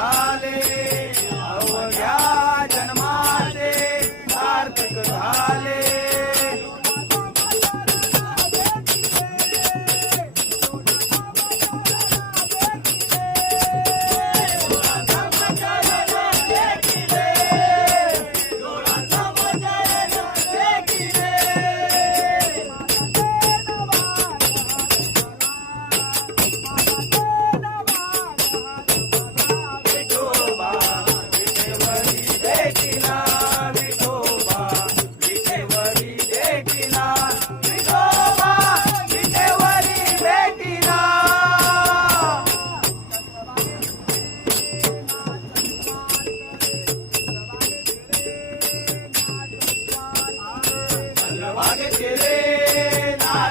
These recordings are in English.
Hallelujah.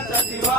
Sativa.